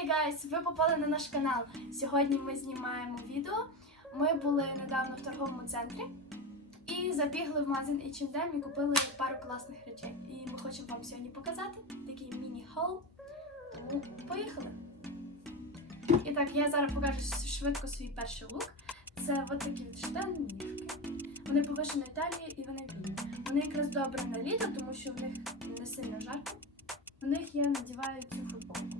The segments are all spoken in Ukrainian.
Хей гайс! Ви попали на наш канал. Сьогодні ми знімаємо відео. Ми були недавно в торговому центрі і забігли в магазин H&M і купили пару класних речей. І ми хочемо вам сьогодні показати такий міні-хол. Тому поїхали! І так, я зараз покажу швидко свій перший лук. Це от такі штанішки. Вони повишеної талії і вони вільні. Вони якраз добре на літо, тому що в них не сильно жарко. В них я надіваю цю футболку.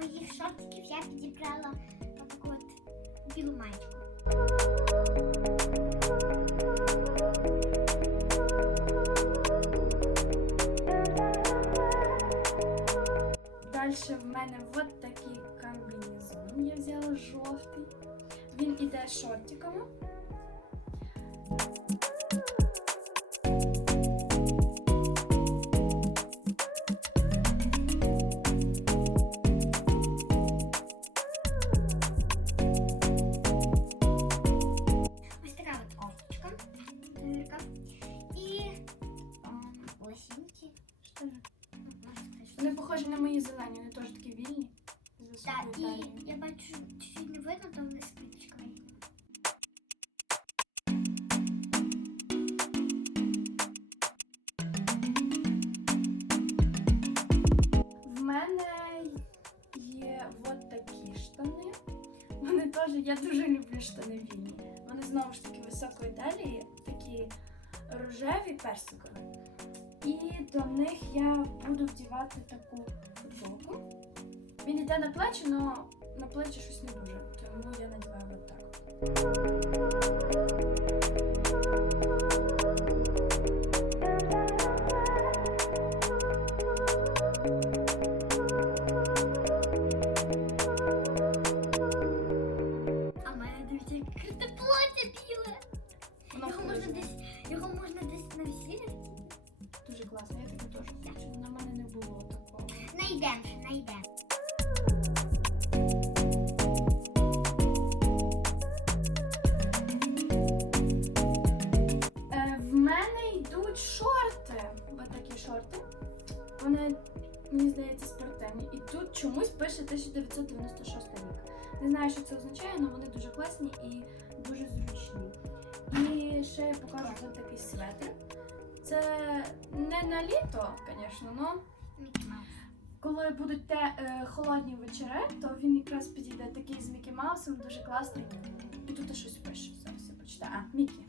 моїх шортиків я підібрала таку от білу маєчку. Далі в мене от такий комбінезон. Я взяла жовтий. Він іде з шортиками. Похожі на мої зелені, вони теж такі вільні. З Так, високою і талією. я бачу, чуть-чуть не видно, вони з квіточками. В мене є от такі штани. Вони теж, я дуже люблю штани вільні. Вони знову ж таки високої талії, такі рожеві персикові. І до них я буду вдівати таку футболку. Він йде на плечі, але на плечі щось не дуже, тому я надіваю от так. А мене дивіться, круте плаття біле. Воно Його можна десь, його можна десь на весілля вдіти. Дуже класно. Я таке теж хочу. На мене не було такого. Найдем ще, найдем. Е, в мене йдуть шорти. Ось такі шорти. Вони, мені здається, спортивні. І тут чомусь пише 1996 рік. Не знаю, що це означає, але вони дуже класні і дуже зручні. І ще я покажу ось такий светр. Це не на літо, звісно, але коли будуть те, е, холодні вечори, то він якраз підійде такий з Мікі Маусом, дуже класний. І тут щось пише. Зараз я почитаю. А, Мікі.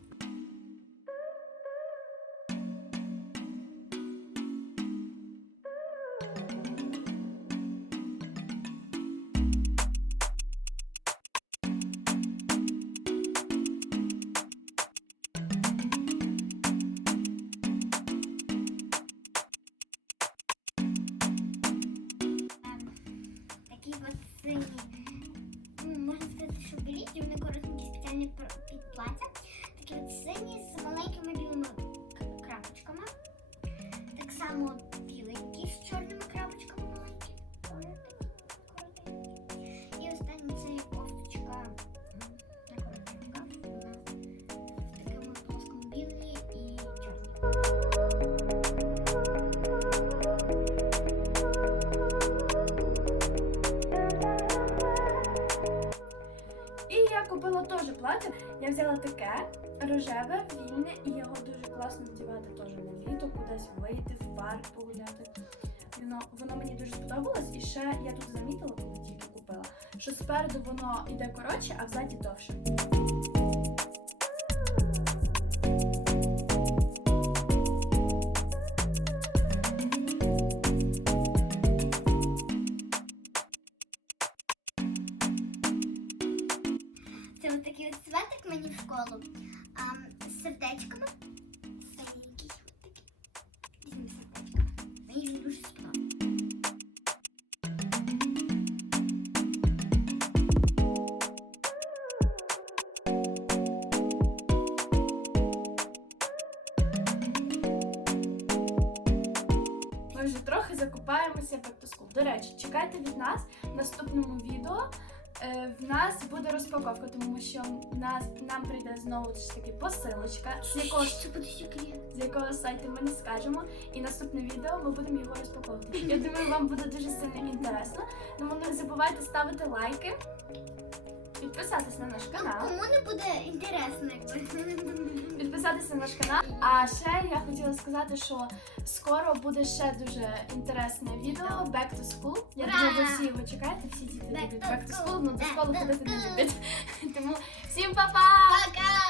Сині. Ну, можна сказати, що білі, і вони коротенькі спеціальні підплаття. під. Такі от сині з маленькими білими крапочками. Так само теж плаття. Я взяла таке рожеве, вільне, і його дуже класно вдівати теж на літо, кудись вийти, в парк погуляти. Воно, воно мені дуже сподобалось. І ще я тут замітила, коли тільки купила, що спереду воно йде коротше, а взаді довше. купили такий от светик мені в школу а, з сердечками. Синенький такий. Мені він дуже сподобався. Ми вже трохи закупаємося в пептоскоп. До речі, чекайте від нас в наступному відео. Е, В нас буде розпаковка, тому що нас нам прийде знову ж таки посилочка, з якого Це буде секрет. з якого сайту ми не скажемо. І наступне відео ми будемо його розпаковувати. Я думаю, вам буде дуже сильно інтересно. Тому не забувайте ставити лайки, підписатись на наш канал. Кому не буде інтересно, якби. Підписатися на наш канал. А ще я хотіла сказати, що скоро буде ще дуже інтересне відео Back to School. Я Ура! думаю, ви всі його чекаєте, всі діти люблять Back to school. Ну до школи ходити не люблять. Тому всім па-па! Пока!